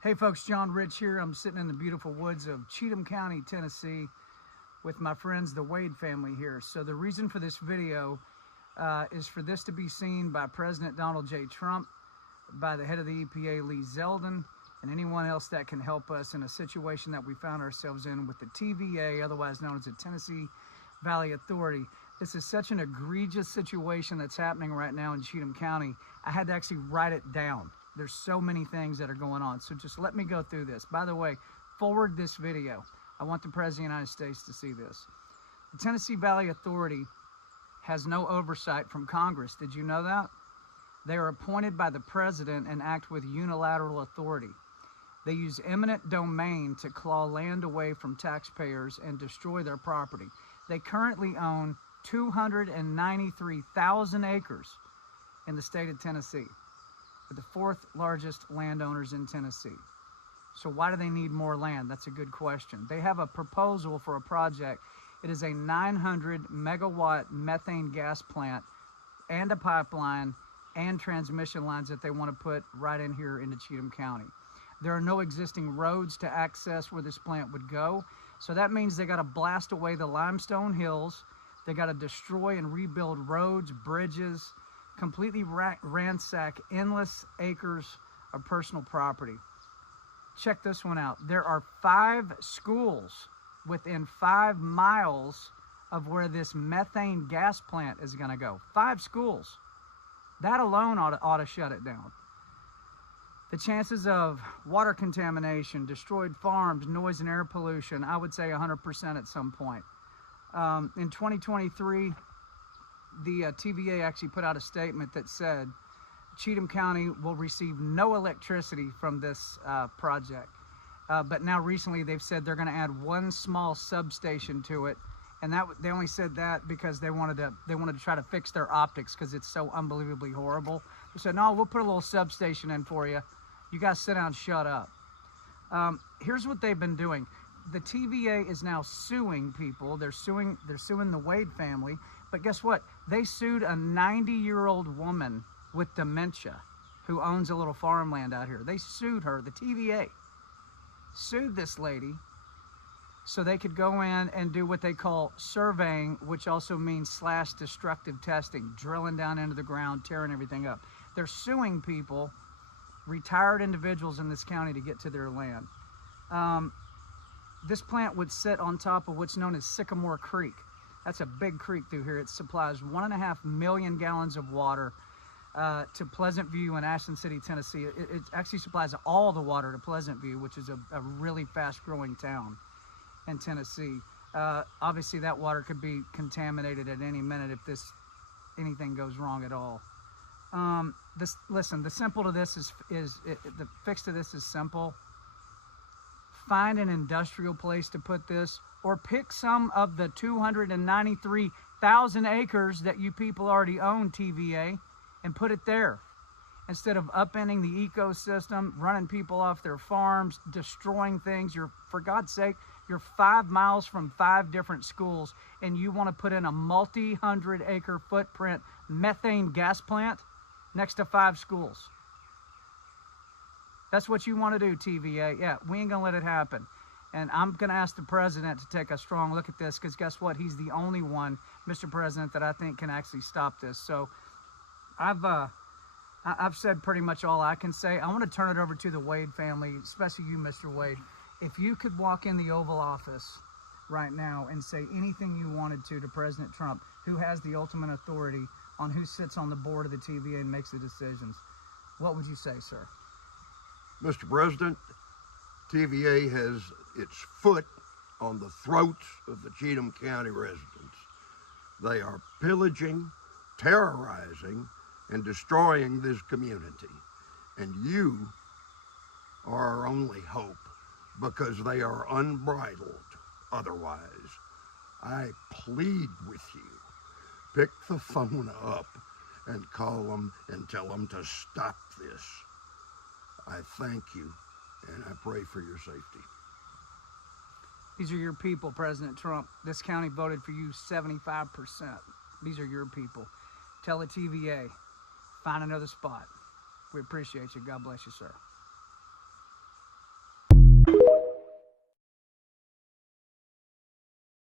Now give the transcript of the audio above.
Hey folks, John Rich here. I'm sitting in the beautiful woods of Cheatham County, Tennessee with my friends, the Wade family here. So the reason for this video is for this to be seen by President Donald J. Trump, by the head of the EPA, Lee Zeldin, and anyone else that can help us in a situation that we found ourselves in with the TVA, otherwise known as the Tennessee Valley Authority. This is such an egregious situation that's happening right now in Cheatham County. I had to actually write it down. There's so many things that are going on. So just let me go through this. By the way, forward this video. I want the President of the United States to see this. The Tennessee Valley Authority has no oversight from Congress. Did you know that? They are appointed by the President and act with unilateral authority. They use eminent domain to claw land away from taxpayers and destroy their property. They currently own 293,000 acres in the state of Tennessee. The fourth largest landowners in Tennessee. So why do they need more land? That's a good question. They have a proposal for a project. It is a 900 megawatt methane gas plant and a pipeline and transmission lines that they want to put right in here into Cheatham County. There are no existing roads to access where this plant would go. So that means they got to blast away the limestone hills. They got to destroy and rebuild roads, bridges, completely ransack endless acres of personal property. Check this one out. There are 5 schools within 5 miles of where this methane gas plant is going to go. 5 schools. That alone ought to shut it down. The chances of water contamination, destroyed farms, noise and air pollution, I would say 100% at some point. In 2023, the TVA actually put out a statement that said Cheatham County will receive no electricity from this project. But now recently they've said they're going to add 1 small substation to it, and that they only said that because they wanted to try to fix their optics because it's so unbelievably horrible. They said, no, we'll put a little substation in for you. You guys sit down and shut up. Here's what they've been doing. The TVA is now suing people. They're suing the Wade family. But guess what? They sued a 90-year-old woman with dementia who owns a little farmland out here. They sued her. The TVA sued this lady so they could go in and do what they call surveying, which also means / destructive testing, drilling down into the ground, tearing everything up. They're suing people, retired individuals in this county, to get to their land. This plant would sit on top of what's known as Sycamore Creek. That's a big creek through here. It supplies 1.5 million gallons of water to Pleasant View and Ashland City, Tennessee. It actually supplies all the water to Pleasant View, which is a really fast-growing town in Tennessee. Obviously, that water could be contaminated at any minute if anything goes wrong at all. Listen, the fix to this is simple. Find an industrial place to put this, or pick some of the 293,000 acres that you people already own, TVA, and put it there. Instead of upending the ecosystem, running people off their farms, destroying things. For God's sake, you're 5 miles from 5 different schools, and you want to put in a multi-100-acre footprint methane gas plant next to 5 schools. That's what you want to do, TVA. Yeah, we ain't going to let it happen. And I'm going to ask the President to take a strong look at this, because guess what? He's the only one, Mr. President, that I think can actually stop this. So I've said pretty much all I can say. I want to turn it over to the Wade family, especially you, Mr. Wade. If you could walk in the Oval Office right now and say anything you wanted to President Trump, who has the ultimate authority on who sits on the board of the TVA and makes the decisions, what would you say, sir? Mr. President, TVA has its foot on the throats of the Cheatham County residents. They are pillaging, terrorizing, and destroying this community. And you are our only hope, because they are unbridled otherwise. I plead with you, pick the phone up and call them and tell them to stop this. I thank you, and I pray for your safety. These are your people, President Trump. This county voted for you 75%. These are your people. Tell the TVA, find another spot. We appreciate you. God bless you, sir.